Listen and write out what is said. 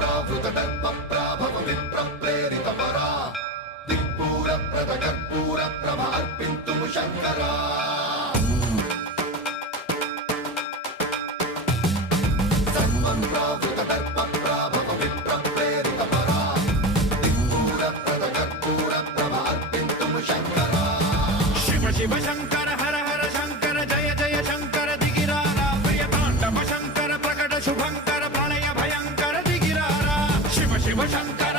ప్రావృత దర్ప ప్రాభవ విప్ర ప్రేరిత పరా దిక్పూర ప్రద కర్పూర ప్రభ అర్పింతుము శంకరా సర్వం ప్రావృత దర్ప ప్రాభవ విప్ర ప్రేరిత పరా దిక్పూర ప్రద కర్పూర ప్రభ అర్పింతుము శంకరా శివ శివ శంకర హర హర శంకర జయ జయ శంకర దిగిరారా ప్రియ తాండవ శంకర ప్రకట శుభంకర ప్రళయ భయంకర దిగిరారా శివ శివ శంకర